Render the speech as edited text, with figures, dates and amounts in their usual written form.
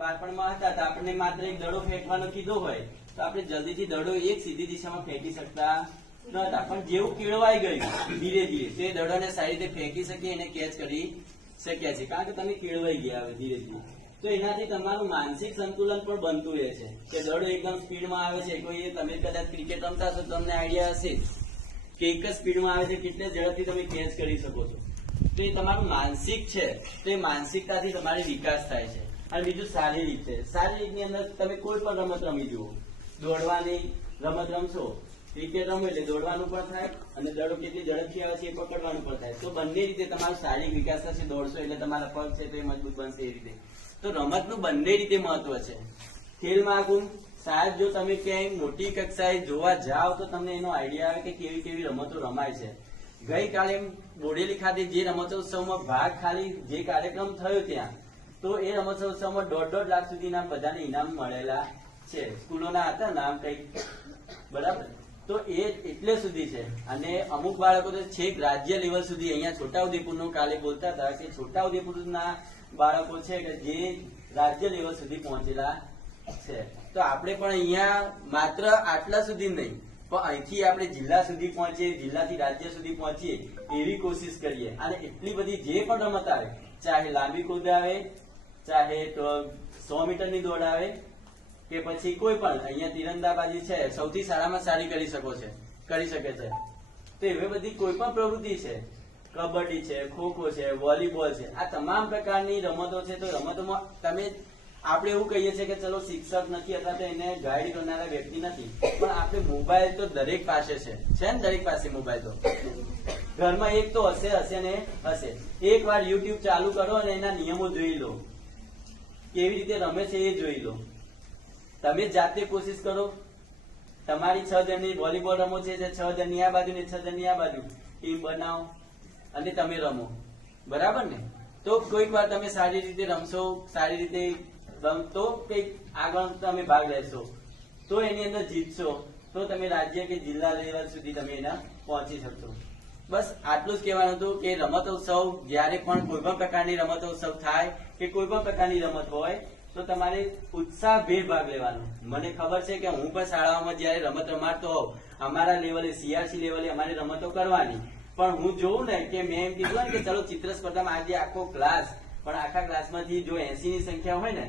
બાળપણમાં હતા તો આપણે માત્ર એક દડો ફેંકવાનો કીધો હોય તો આપણે જલ્દીથી દડો એક સીધી દિશામાં ફેંકી શકતા નતા, પણ જેવું કેળવાઈ ગયું ધીરે ધીરે તે દડોને સારી રીતે ફેંકી શકીએ એને કેચ કરી શક્યા છે, કારણ કે તમે કેળવાઈ ગયા હવે ધીરે ધીરે. તો એનાથી તમારું માનસિક સંતુલન પણ બનતું રહે છે કે દડો એકદમ સ્પીડમાં આવે છે. કોઈ તમે કદાચ ક્રિકેટ રમતા હશો તમને આઈડિયા હશે કે એક જ સ્પીડમાં આવે છે, કેટલે ઝડપથી તમે કેચ કરી શકો છો. તો એ તમારું માનસિક છે, તો એ માનસિકતાથી તમારી વિકાસ થાય છે. અને બીજું શારીરિક છે. શારીરિકની અંદર તમે કોઈ પણ રમત રમી જુઓ, દોડવાની રમત રમશો, ક્રિકેટ રમો એટલે દોડવાનું પણ થાય અને દડો કેટલી ઝડપથી આવે છે એ પકડવાનું પણ થાય. તો બંને રીતે તમારો શારીરિક વિકાસ થશે. દોડશો એટલે તમારા પગ છે તો એ મજબૂત બનશે એ રીતે. તો રમતનું બંને રીતે મહત્વ છે. ખેલ મહાકુંભ સાહેબ જો તમે ક્યાંય મોટી કક્ષાએ જોવા જાઓ તો તમને એનો આઈડિયા આવે કે કેવી કેવી રમતો રમાય છે. ગઈકાલે બોડેલી ખાતે જે રમતોત્સવમાં ભાગ ખાલી જે કાર્યક્રમ થયો ત્યાં તો એ રમતોત્સવમાં 1.5 લાખ સુધીના બધાને ઇનામ મળેલા છે. સ્કૂલોના હતા નામ કઈક, બરાબર. તો એ એટલે સુધી છે. અને અમુક બાળકો તો છેક રાજ્ય લેવલ સુધી, અહીંયા છોટાઉદેપુરનું કાલે બોલતા હતા કે છોટાઉદેપુરના બાળકો છે કે જે રાજ્ય લેવલ સુધી પહોંચેલા છે. તો આપણે પણ અહીંયા માત્ર આટલા સુધી નહીં પણ અહીંથી આપણે જિલ્લા સુધી પહોંચીએ, જિલ્લાથી રાજ્ય સુધી પહોંચીએ એવી કોશિશ કરીએ. અને એટલી બધી જે પણ રમત આવે, ચાહે લાંબી કૂદ આવે, ચાહે 100 મીટરની દોડ આવે કે પછી કોઈ પણ, અહીંયા તીરંદાબાજી છે સૌથી સારામાં સારી કરી શકે છે. તો એવી બધી કોઈ પણ પ્રવૃત્તિ છે, કબડ્ડી છે, ખોખો છે, વોલીબોલ છે, આ તમામ પ્રકારની રમતો છે. તો રમતોમાં તમે આપણે એવું કહીએ છીએ કે ચલો શિક્ષક નથી અથવા તો એને ગાઈડ કરનારા વ્યક્તિ નથી, પણ આપણે મોબાઈલ તો દરેક પાસે છે ને, દરેક પાસે મોબાઈલ તો ઘરમાં એક તો હશે ને હશે. એક વાર યુટ્યુબ ચાલુ કરો અને એના નિયમો જોઈ લો, કેવી રીતે રમે છે એ જોઈ લો. તમે જાતે કોશિશ કરો, તમારી 6 જણની વોલીબોલ રમો છે, 6 જણની આ બાજુ ને 6 જણની આ બાજુ ટીમ બનાવો અને તમે રમો, બરાબર ને. તો કોઈક વાર તમે સારી રીતે રમશો, સારી રીતે તો કઈક આગળ તમે ભાગ લેશો, તો એની અંદર જીતશો, તો તમે રાજ્ય કે જિલ્લા લેવલ સુધી તમે એના પહોંચી શકશો. બસ આટલું જ કહેવાનું હતું કે રમતોત્સવ જ્યારે પણ કોઈ પણ પ્રકારની રમતોત્સવ થાય કે કોઈ પણ પ્રકારની રમત હોય તો તમારે ઉત્સાહભેર ભાગ લેવાનો. મને ખબર છે કે હું પણ શાળાઓમાં જયારે રમત રમાડતો હોઉં, અમારા લેવલે સીઆરસી લેવલે અમારે રમતો કરવાની, પણ હું જોઉં ને કે મેં એમ કીધું ને કે ચલો ચિત્ર સ્પર્ધામાં આજે આખો ક્લાસ, પણ આખા ક્લાસમાંથી જો 80 ની સંખ્યા હોય ને